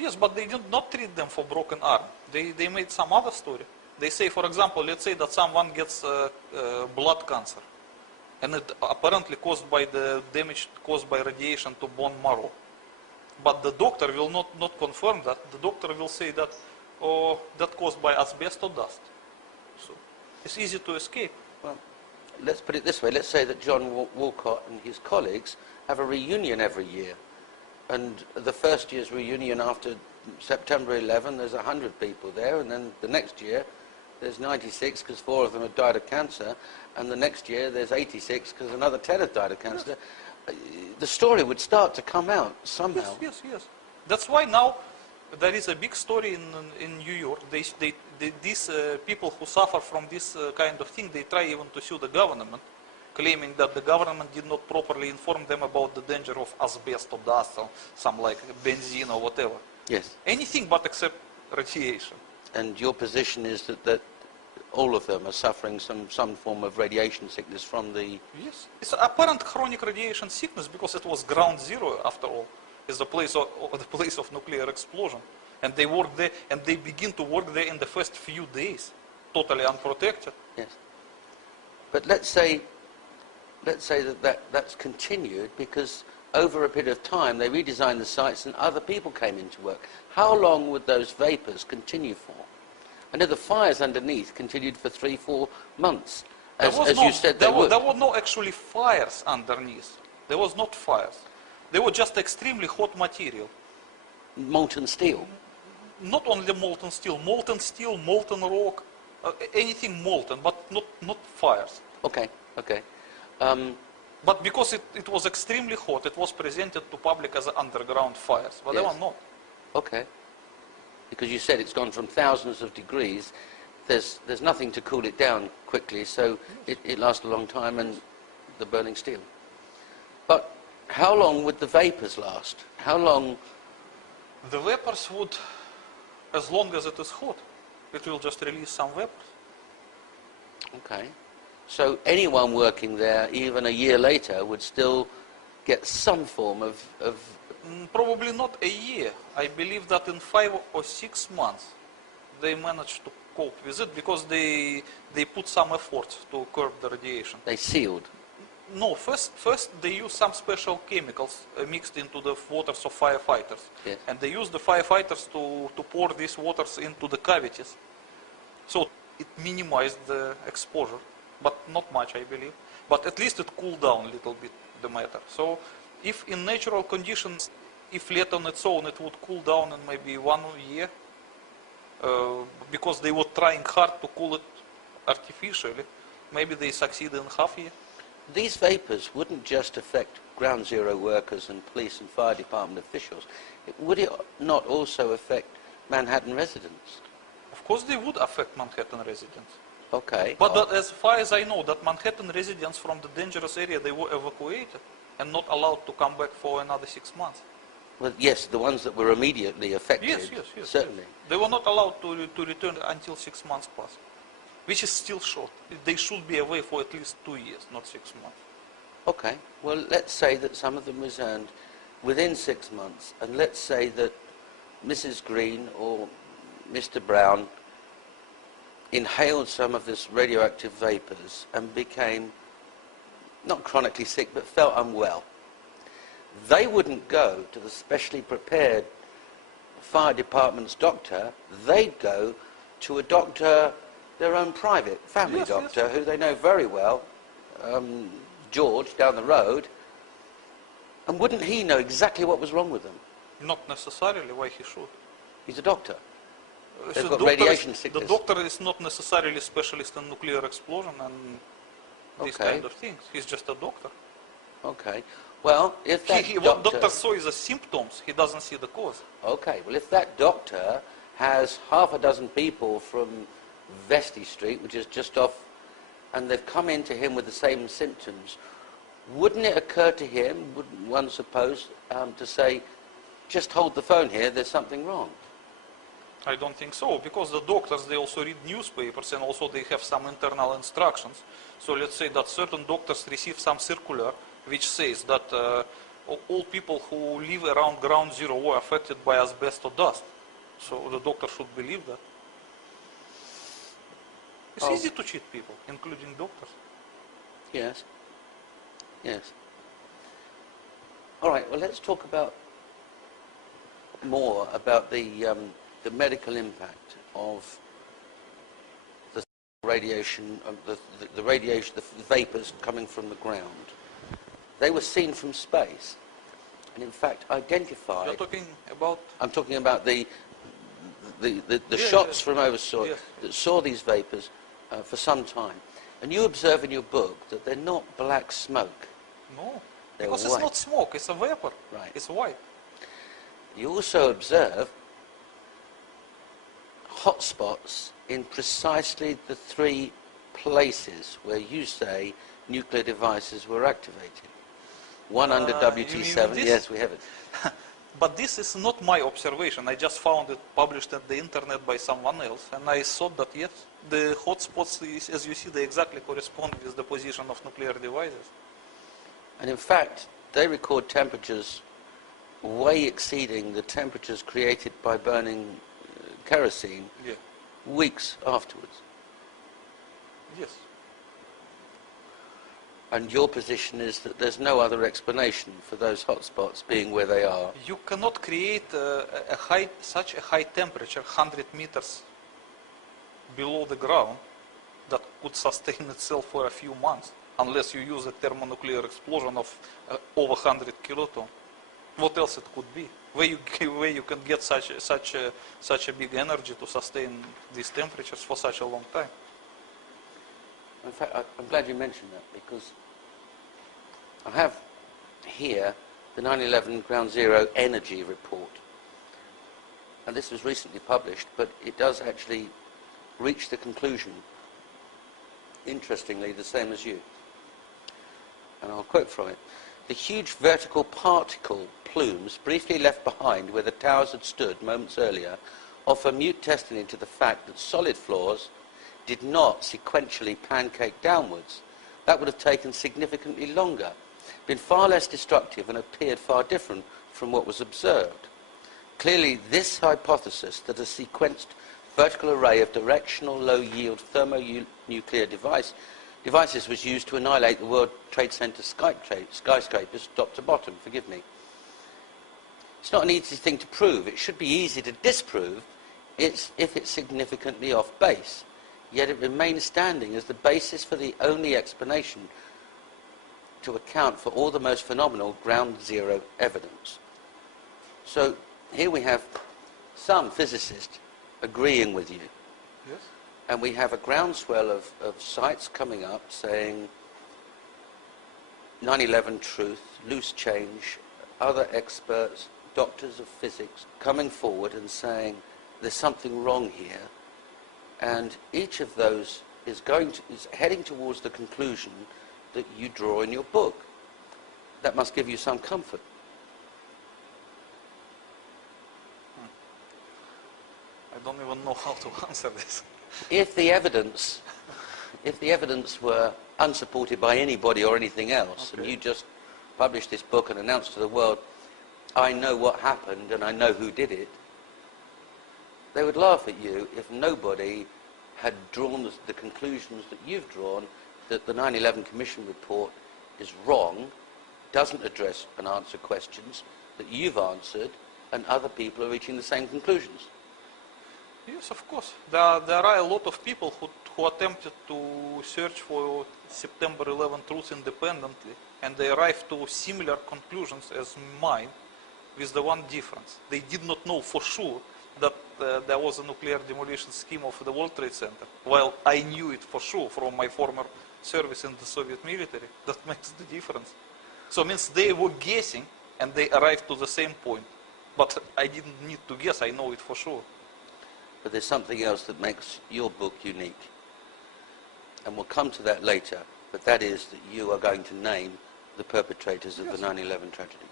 Yes, but they did not treat them for broken arm. They made some other story. They say, for example, let's say that someone gets blood cancer, and it apparently caused by the damage caused by radiation to bone marrow. But the doctor will not confirm that. The doctor will say that, oh, that caused by asbestos dust. So it's easy to escape. Well, let's put it this way. Let's say that John Walcott and his colleagues have a reunion every year. And the first year's reunion after September 11, there's 100 people there. And then the next year, there's 96 because 4 of them have died of cancer. And the next year, there's 86 because another 10 have died of cancer. Yes. The story would start to come out somehow. Yes. That's why now there is a big story in New York. These people who suffer from this kind of thing, they try even to sue the government, claiming that the government did not properly inform them about the danger of asbestos dust or some like benzene or whatever. Yes. Anything but except radiation. And your position is that all of them are suffering some form of radiation sickness from the... Yes. It's apparent chronic radiation sickness because it was ground zero after all. It's the place of nuclear explosion. And they work there, and they begin to work there in the first few days, totally unprotected. Yes. But let's say that's continued because over a period of time they redesigned the sites and other people came into work. How long would those vapours continue for? I know the fires underneath continued for 3-4 months, as you said they would. There were no actually fires underneath. There was not fires. They were just extremely hot material. Molten steel? Not only molten steel, molten rock, anything molten, but not fires. Okay. But because it was extremely hot, it was presented to public as underground fires, but yes. They were not. Okay. Because you said it's gone from thousands of degrees, there's nothing to cool it down quickly, so it lasts a long time, and the burning steel. But how long would the vapours last? How long? The vapors would, as long as it is hot, it will just release some vapors. Okay. So anyone working there, even a year later, would still get some form of... Probably not a year. I believe that in 5 or 6 months they managed to cope with it because they put some effort to curb the radiation. They sealed? No, first they use some special chemicals mixed into the waters of firefighters. Yes. And they use the firefighters to pour these waters into the cavities. So it minimized the exposure, but not much, I believe. But at least it cooled down a little bit, the matter. So if in natural conditions, if left on its own, it would cool down in maybe 1 year, because they were trying hard to cool it artificially. Maybe they succeeded in half a year. These vapours wouldn't just affect ground zero workers and police and fire department officials. Would it not also affect Manhattan residents? Of course they would affect Manhattan residents. Okay. But as far as I know, that Manhattan residents from the dangerous area, they were evacuated and not allowed to come back for another 6 months. Well, yes, the ones that were immediately affected, yes, certainly. Yes. They were not allowed to return until 6 months plus, which is still short. They should be away for at least 2 years, not 6 months. Okay, well, let's say that some of them returned within 6 months, and let's say that Mrs. Green or Mr. Brown inhaled some of this radioactive vapours and became not chronically sick, but felt unwell. They wouldn't go to the specially prepared fire department's doctor. They'd go to a doctor, their own private family doctor, who they know very well, George, down the road. And wouldn't he know exactly what was wrong with them? Not necessarily. Why he should? He's a doctor. They've So got radiation sickness. The doctor is not necessarily a specialist in nuclear explosion and these kind of things. He's just a doctor. Okay. Well, if that what doctor saw is the symptoms. He doesn't see the cause. Okay. Well, if that doctor has half a dozen people from Vestey Street, which is just off, and they've come into him with the same symptoms, wouldn't it occur to him, wouldn't one suppose, to say, just hold the phone here, there's something wrong? I don't think so, because the doctors, they also read newspapers and also they have some internal instructions. So let's say that certain doctors receive some circular which says that all people who live around ground zero were affected by asbestos dust. So the doctor should believe that. It's Oh. easy to cheat people, including doctors. Yes. Yes. All right. Well, let's talk about more about the medical impact of the radiation, the radiation, the vapors coming from the ground. They were seen from space, and in fact identified. You're talking about. I'm talking about the Yeah, shots yes. from oversaw Yes. that saw these vapors for some time, and you observe in your book that they're not black smoke. No, They're because white. it's not smoke, it's a vapor. Right. It's white. You also observe hotspots in precisely the three places where you say nuclear devices were activated. One under You WT7, mean this? yes, we have it. But this is not my observation. I just found it published at the internet by someone else, and I thought that yes, the hotspots, as you see, they exactly correspond with the position of nuclear devices. And in fact, they record temperatures way exceeding the temperatures created by burning kerosene Yeah. weeks afterwards. Yes. And your position is that there's no other explanation for those hotspots being where they are. You cannot create such a high temperature, 100 meters below the ground, that could sustain itself for a few months, unless you use a thermonuclear explosion of over 100 kiloton. What else it could be? Where you can get such a big energy to sustain these temperatures for such a long time? In fact, I'm glad you mentioned that, because I have here the 9/11 Ground Zero Energy Report. And this was recently published, but it does actually reach the conclusion, interestingly, the same as you. And I'll quote from it. The huge vertical particle plumes briefly left behind where the towers had stood moments earlier offer mute testimony to the fact that solid floors did not sequentially pancake downwards. That would have taken significantly longer, been far less destructive, and appeared far different from what was observed. Clearly, this hypothesis that a sequenced vertical array of directional low-yield thermonuclear devices was used to annihilate the World Trade Center skyscrapers top to bottom, forgive me. It's not an easy thing to prove. It should be easy to disprove if it's significantly off base. Yet it remains standing as the basis for the only explanation to account for all the most phenomenal ground zero evidence. So here we have some physicists agreeing with you. Yes. And we have a groundswell of sites coming up saying 9/11 truth, loose change, other experts, doctors of physics coming forward and saying there's something wrong here. And each of those is heading towards the conclusion that you draw in your book. That must give you some comfort. I don't even know how to answer this. If the evidence were unsupported by anybody or anything else, Okay. and you just published this book and announced to the world, I know what happened and I know who did it, they would laugh at you if nobody had drawn the conclusions that you've drawn, that the 9/11 Commission report is wrong, doesn't address and answer questions that you've answered, and other people are reaching the same conclusions. Yes, of course. There are a lot of people who attempted to search for September 11 truth independently, and they arrived to similar conclusions as mine, with the one difference. They did not know for sure that there was a nuclear demolition scheme of the World Trade Center, while I knew it for sure from my former service in the Soviet military. That makes the difference. So it means they were guessing, and they arrived to the same point. But I didn't need to guess, I know it for sure. But there's something else that makes your book unique. And we'll come to that later, but that is that you are going to name the perpetrators of the 9/11 tragedy.